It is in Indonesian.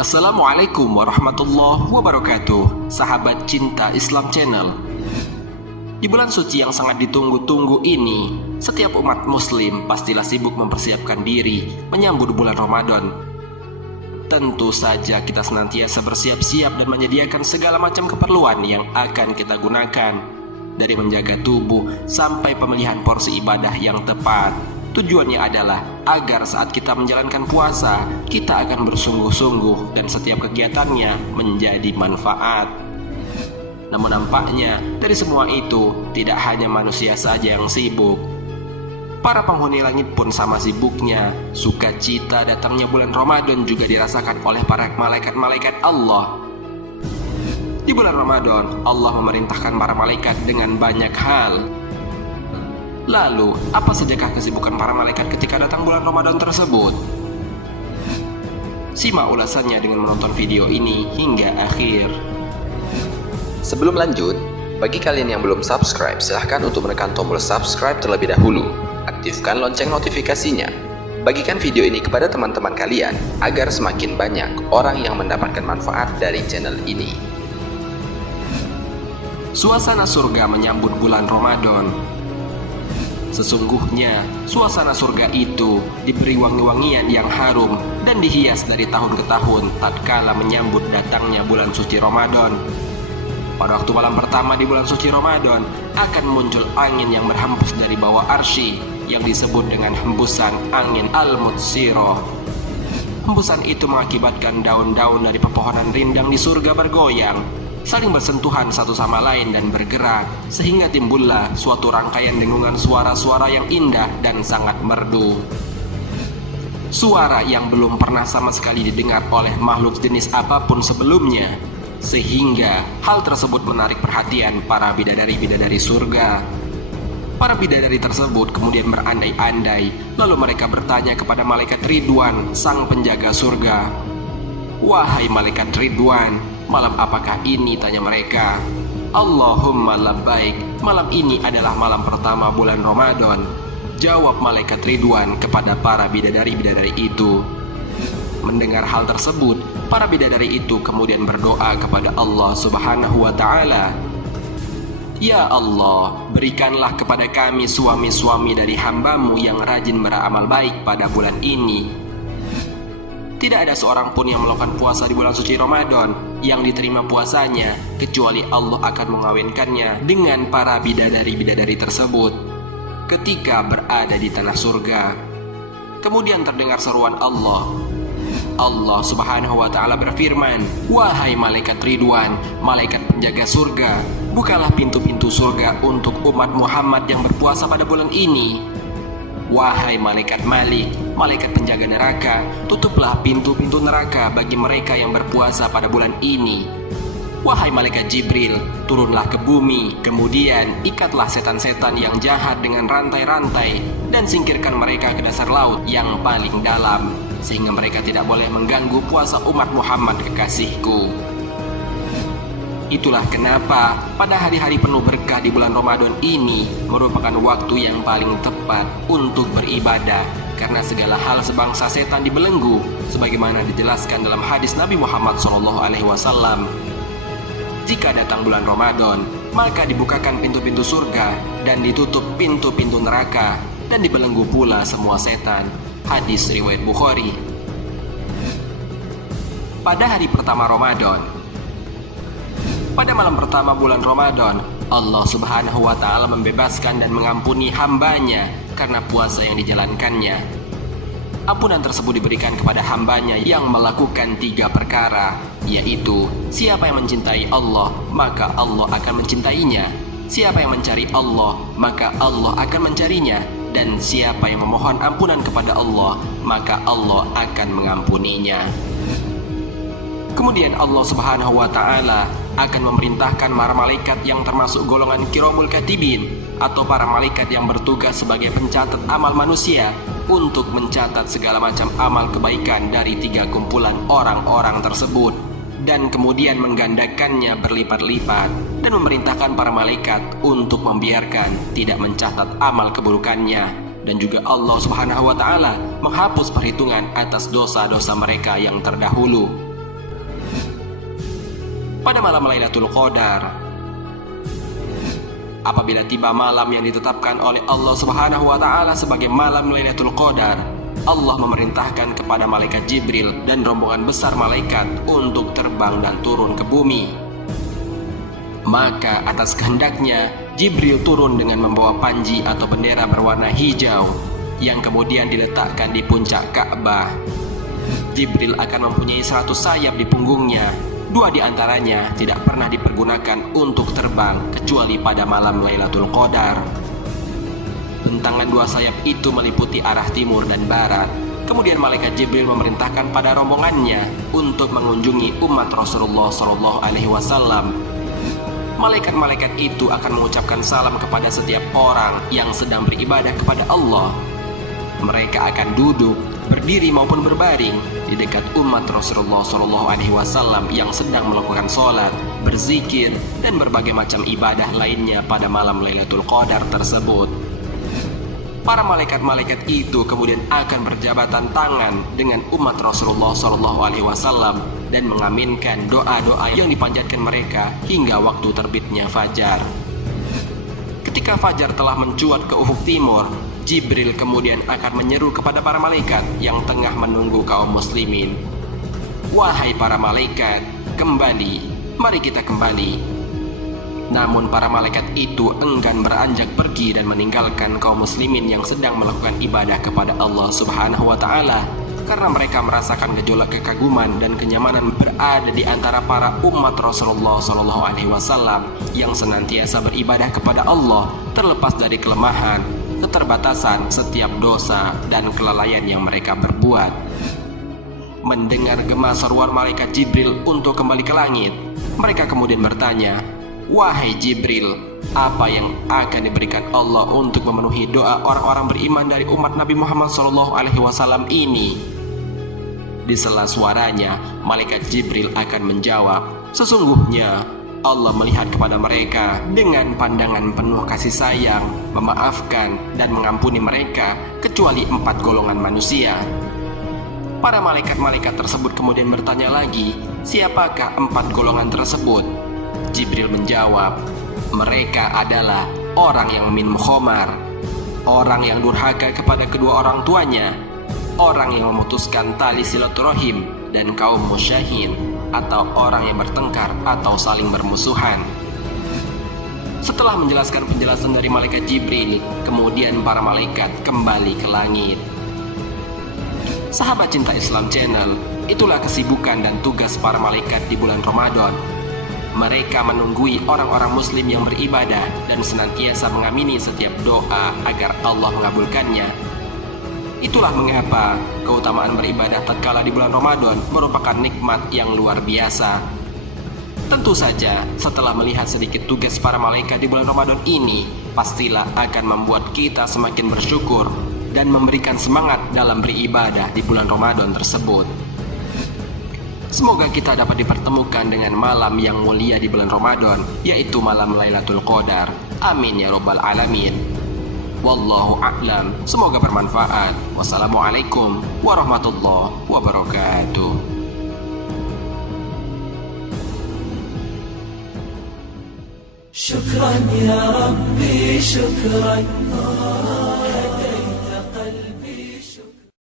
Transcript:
Assalamualaikum warahmatullahi wabarakatuh, sahabat cinta Islam Channel. Di bulan suci yang sangat ditunggu-tunggu ini, setiap umat muslim pastilah sibuk mempersiapkan diri menyambut bulan Ramadan. Tentu saja kita senantiasa bersiap-siap dan menyediakan segala macam keperluan yang akan kita gunakan, dari menjaga tubuh sampai pemilihan porsi ibadah yang tepat. Tujuannya adalah agar saat kita menjalankan puasa, kita akan bersungguh-sungguh dan setiap kegiatannya menjadi manfaat. Namun nampaknya dari semua itu tidak hanya manusia saja yang sibuk. Para penghuni langit pun sama sibuknya. Sukacita datangnya bulan Ramadan juga dirasakan oleh para malaikat-malaikat Allah. Di bulan Ramadan, Allah memerintahkan para malaikat dengan banyak hal. Lalu, apa sajakah kesibukan para malaikat ketika datang bulan Ramadan tersebut? Simak ulasannya dengan menonton video ini hingga akhir. Sebelum lanjut, bagi kalian yang belum subscribe, silahkan untuk menekan tombol subscribe terlebih dahulu. Aktifkan lonceng notifikasinya. Bagikan video ini kepada teman-teman kalian, agar semakin banyak orang yang mendapatkan manfaat dari channel ini. Suasana surga menyambut bulan Ramadan. Sesungguhnya, suasana surga itu diberi wangi-wangian yang harum dan dihias dari tahun ke tahun tatkala menyambut datangnya bulan suci Ramadan. Pada waktu malam pertama di bulan suci Ramadan, akan muncul angin yang berhembus dari bawah arsy yang disebut dengan hembusan angin Al-Mutsiroh. Hembusan itu mengakibatkan daun-daun dari pepohonan rindang di surga bergoyang, saling bersentuhan satu sama lain dan bergerak, sehingga timbullah suatu rangkaian dengungan suara-suara yang indah dan sangat merdu. Suara yang belum pernah sama sekali didengar oleh makhluk jenis apapun sebelumnya, sehingga hal tersebut menarik perhatian para bidadari-bidadari surga. Para bidadari tersebut kemudian berandai-andai, lalu mereka bertanya kepada malaikat Ridwan, sang penjaga surga. "Wahai malaikat Ridwan, malam apakah ini?" tanya mereka. "Allahumma labbaik, malam ini adalah malam pertama bulan Ramadan," jawab malaikat Ridwan kepada para bidadari-bidadari itu. Mendengar hal tersebut, para bidadari itu kemudian berdoa kepada Allah Subhanahu wa Ta'ala. "Ya Allah, berikanlah kepada kami suami-suami dari hamba-Mu yang rajin beramal baik pada bulan ini." Tidak ada seorang pun yang melakukan puasa di bulan suci Ramadan yang diterima puasanya, kecuali Allah akan mengawinkannya dengan para bidadari-bidadari tersebut ketika berada di tanah surga. Kemudian terdengar seruan Allah. Allah Subhanahu wa Ta'ala berfirman, "Wahai malaikat Ridwan, malaikat penjaga surga, bukalah pintu-pintu surga untuk umat Muhammad yang berpuasa pada bulan ini. Wahai malaikat Malik, malaikat penjaga neraka, tutuplah pintu-pintu neraka bagi mereka yang berpuasa pada bulan ini. Wahai malaikat Jibril, turunlah ke bumi, kemudian ikatlah setan-setan yang jahat dengan rantai-rantai dan singkirkan mereka ke dasar laut yang paling dalam, sehingga mereka tidak boleh mengganggu puasa umat Muhammad kekasihku." Itulah kenapa pada hari-hari penuh berkah di bulan Ramadan ini merupakan waktu yang paling tepat untuk beribadah, karena segala hal sebangsa setan dibelenggu, sebagaimana dijelaskan dalam hadis Nabi Muhammad SAW. Jika datang bulan Ramadan, maka dibukakan pintu-pintu surga dan ditutup pintu-pintu neraka, dan dibelenggu pula semua setan. Hadis riwayat Bukhari. Pada hari pertama Ramadan, pada malam pertama bulan Ramadan, Allah Subhanahu wa Ta'ala membebaskan dan mengampuni hambanya karena puasa yang dijalankannya. Ampunan tersebut diberikan kepada hambanya yang melakukan 3 perkara, yaitu siapa yang mencintai Allah, maka Allah akan mencintainya. Siapa yang mencari Allah, maka Allah akan mencarinya. Dan siapa yang memohon ampunan kepada Allah, maka Allah akan mengampuninya. Kemudian Allah Subhanahu wa Ta'ala akan memerintahkan para malaikat yang termasuk golongan Kiramul Katibin, atau para malaikat yang bertugas sebagai pencatat amal manusia, untuk mencatat segala macam amal kebaikan dari 3 kumpulan orang-orang tersebut, dan kemudian menggandakannya berlipat-lipat, dan memerintahkan para malaikat untuk membiarkan tidak mencatat amal keburukannya. Dan juga Allah Subhanahu wa Ta'ala menghapus perhitungan atas dosa-dosa mereka yang terdahulu. pada malam Lailatul Qadar. Apabila tiba malam yang ditetapkan oleh Allah Subhanahu wa taala sebagai malam Lailatul Qadar, Allah memerintahkan kepada malaikat Jibril dan rombongan besar malaikat untuk terbang dan turun ke bumi. Maka atas kehendaknya, Jibril turun dengan membawa panji atau bendera berwarna hijau yang kemudian diletakkan di puncak Ka'bah. Jibril akan mempunyai 100 sayap di punggungnya. 2 di antaranya tidak pernah dipergunakan untuk terbang kecuali pada malam Lailatul Qadar. Bentangan 2 sayap itu meliputi arah timur dan barat. Kemudian malaikat Jibril memerintahkan pada rombongannya untuk mengunjungi umat Rasulullah SAW. Malaikat-malaikat itu akan mengucapkan salam kepada setiap orang yang sedang beribadah kepada Allah. Mereka akan duduk, berdiri maupun berbaring di dekat umat Rasulullah SAW yang sedang melakukan sholat, berzikir, dan berbagai macam ibadah lainnya pada malam Lailatul Qadar tersebut. Para malaikat-malaikat itu kemudian akan berjabatan tangan dengan umat Rasulullah SAW dan mengaminkan doa-doa yang dipanjatkan mereka hingga waktu terbitnya fajar. Ketika fajar telah mencuat ke ufuk timur, Jibril kemudian akan menyeru kepada para malaikat yang tengah menunggu kaum muslimin. Wahai para malaikat, kembali, mari kita kembali. Namun para malaikat itu enggan beranjak pergi dan meninggalkan kaum muslimin yang sedang melakukan ibadah kepada Allah Subhanahu wa taala, karena mereka merasakan gejolak kekaguman dan kenyamanan berada di antara para umat Rasulullah SAW yang senantiasa beribadah kepada Allah terlepas dari kelemahan, keterbatasan setiap dosa dan kelalaian yang mereka berbuat. Mendengar gema seruan malaikat Jibril untuk kembali ke langit, mereka kemudian bertanya, "Wahai Jibril, apa yang akan diberikan Allah untuk memenuhi doa orang-orang beriman dari umat Nabi Muhammad SAW ini?" Di sela suaranya, malaikat Jibril akan menjawab, "Sesungguhnya Allah melihat kepada mereka dengan pandangan penuh kasih sayang, memaafkan dan mengampuni mereka kecuali 4 golongan manusia." Para malaikat-malaikat tersebut kemudian bertanya lagi, "Siapakah 4 golongan tersebut?" Jibril menjawab, "Mereka adalah orang yang minum khamar, orang yang durhaka kepada kedua orang tuanya, orang yang memutuskan tali silaturahim, dan kaum musyahin, atau orang yang bertengkar atau saling bermusuhan." Setelah menjelaskan penjelasan dari malaikat Jibril, kemudian para malaikat kembali ke langit. Sahabat Cinta Islam Channel, itulah kesibukan dan tugas para malaikat di bulan Ramadan. Mereka menunggui orang-orang muslim yang beribadah dan senantiasa mengamini setiap doa agar Allah mengabulkannya. Itulah mengapa keutamaan beribadah tatkala di bulan Ramadan merupakan nikmat yang luar biasa. Tentu saja, setelah melihat sedikit tugas para malaikat di bulan Ramadan ini, pastilah akan membuat kita semakin bersyukur dan memberikan semangat dalam beribadah di bulan Ramadan tersebut. Semoga kita dapat dipertemukan dengan malam yang mulia di bulan Ramadan, yaitu malam Lailatul Qadar. Amin ya rabbal alamin. Wallahu a'lam. Semoga bermanfaat. Wassalamualaikum warahmatullahi wabarakatuh. Syukran ya Rabbi, syukran.